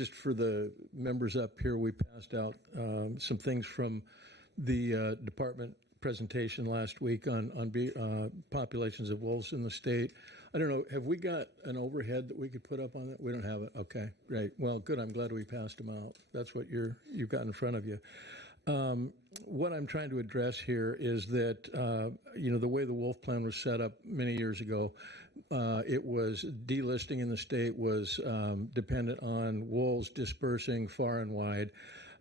just for the members up here, we passed out some things from the department presentation last week on populations of wolves in the state. I don't know, have we got an overhead that we could put up on that? We don't have it. Okay, great. Well, good. I'm glad we passed them out. That's what you've got in front of you. What I'm trying to address here is that, the way the wolf plan was set up many years ago, it was delisting in the state was dependent on wolves dispersing far and wide.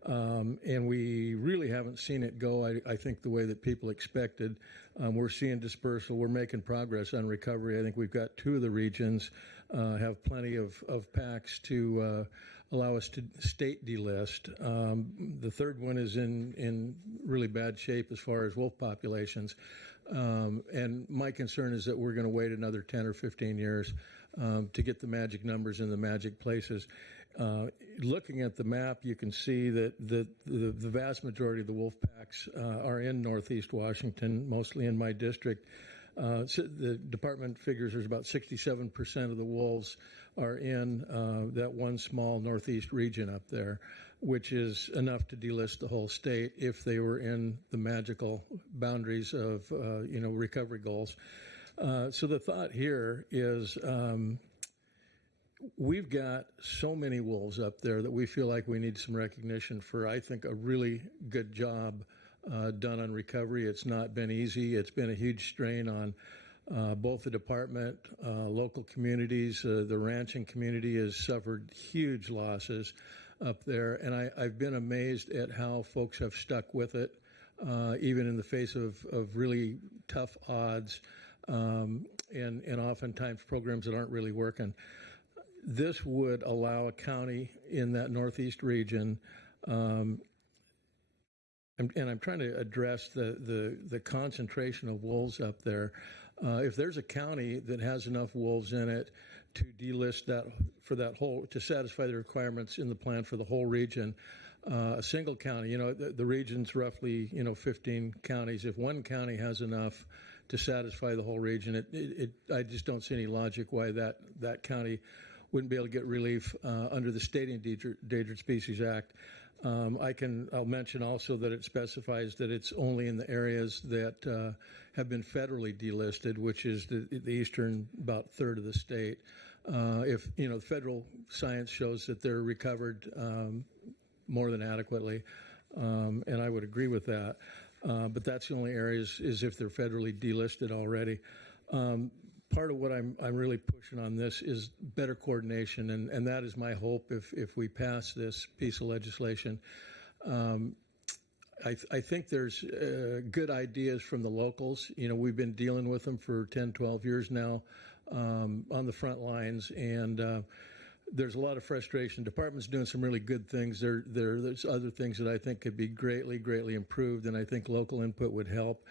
And we really haven't seen it go, I think, the way that people expected. We're seeing dispersal. We're making progress on recovery. I think we've got 2 of the regions have plenty of packs to allow us to state delist. The third one is in really bad shape as far as wolf populations. And my concern is that we're going to wait another 10 or 15 years to get the magic numbers in the magic places. Looking at the map, you can see that the vast majority of the wolf packs are in Northeast Washington, mostly in my district. So the department figures there's about 67% of the wolves are in that one small Northeast region up there, which is enough to delist the whole state if they were in the magical boundaries of, recovery goals. So the thought here is we've got so many wolves up there that we feel like we need some recognition for, I think, a really good job done on recovery. It's not been easy. It's been a huge strain on both the department, local communities. The ranching community has suffered huge losses up there, and I've been amazed at how folks have stuck with it, even in the face of really tough odds and oftentimes programs that aren't really working. This would allow a county in that Northeast region, and I'm trying to address the concentration of wolves up there. If there's a county that has enough wolves in it to delist that for that whole, to satisfy the requirements in the plan for the whole region, a single county, the region's roughly, 15 counties. If one county has enough to satisfy the whole region, I just don't see any logic why that county wouldn't be able to get relief under the State Endangered Species Act. I'll mention also that it specifies that it's only in the areas that have been federally delisted, which is the eastern about third of the state. If the federal science shows that they're recovered more than adequately, and I would agree with that. But that's the only areas is if they're federally delisted already. Part of what I'm really pushing on this is better coordination, and that is my hope if we pass this piece of legislation. I think there's good ideas from the locals. We've been dealing with them for 10, 12 years now on the front lines, and there's a lot of frustration. Department's doing some really good things. There's other things that I think could be greatly, greatly improved, and I think local input would help.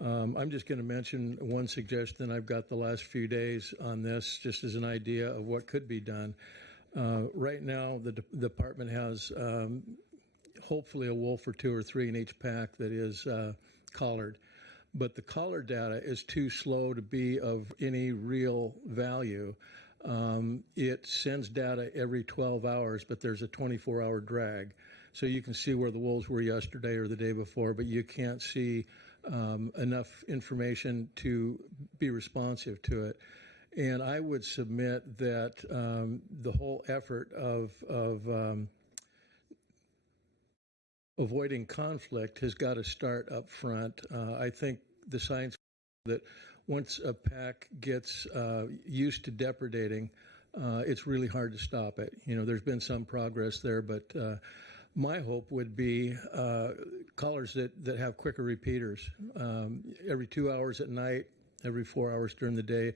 I'm just going to mention one suggestion I've got the last few days on this, just as an idea of what could be done. Right now, the department has hopefully a wolf or 2 or 3 in each pack that is collared. But the collar data is too slow to be of any real value. It sends data every 12 hours, but there's a 24-hour drag. So you can see where the wolves were yesterday or the day before, but you can't see enough information to be responsive to it. And I would submit that the whole effort of avoiding conflict has got to start up front. I think the science that once a pack gets used to depredating, it's really hard to stop it. There's been some progress there, but my hope would be collars that have quicker repeaters every 2 hours at night, every 4 hours during the day,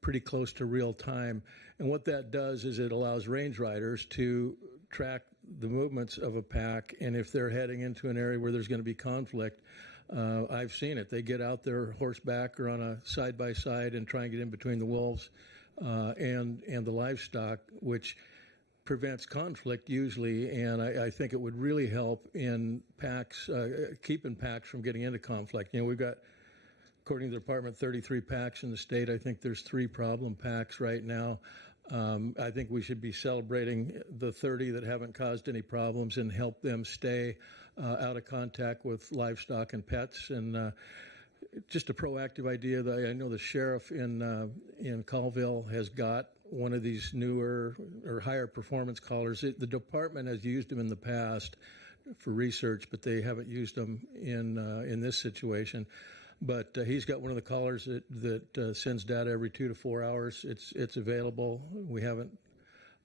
pretty close to real time. And what that does is it allows range riders to track the movements of a pack, and if they're heading into an area where there's going to be conflict, I've seen it. They get out there horseback or on a side-by-side and try and get in between the wolves and the livestock, which prevents conflict usually, and I think it would really help in packs, keeping packs from getting into conflict. We've got, according to the department, 33 packs in the state. I think there's 3 problem packs right now. I think we should be celebrating the 30 that haven't caused any problems and help them stay out of contact with livestock and pets. And just a proactive idea that I know the sheriff in Colville has got one of these newer or higher performance collars. The department has used them in the past for research, but they haven't used them in this situation. But he's got one of the collars that sends data every 2 to 4 hours. It's available. We haven't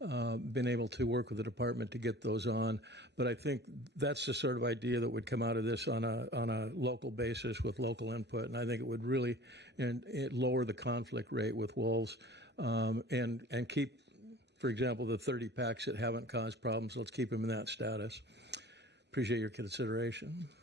been able to work with the department to get those on, but I think that's the sort of idea that would come out of this on a local basis with local input, and I think it would really lower the conflict rate with wolves, and keep, for example, the 30 packs that haven't caused problems. Let's keep them in that status. Appreciate your consideration.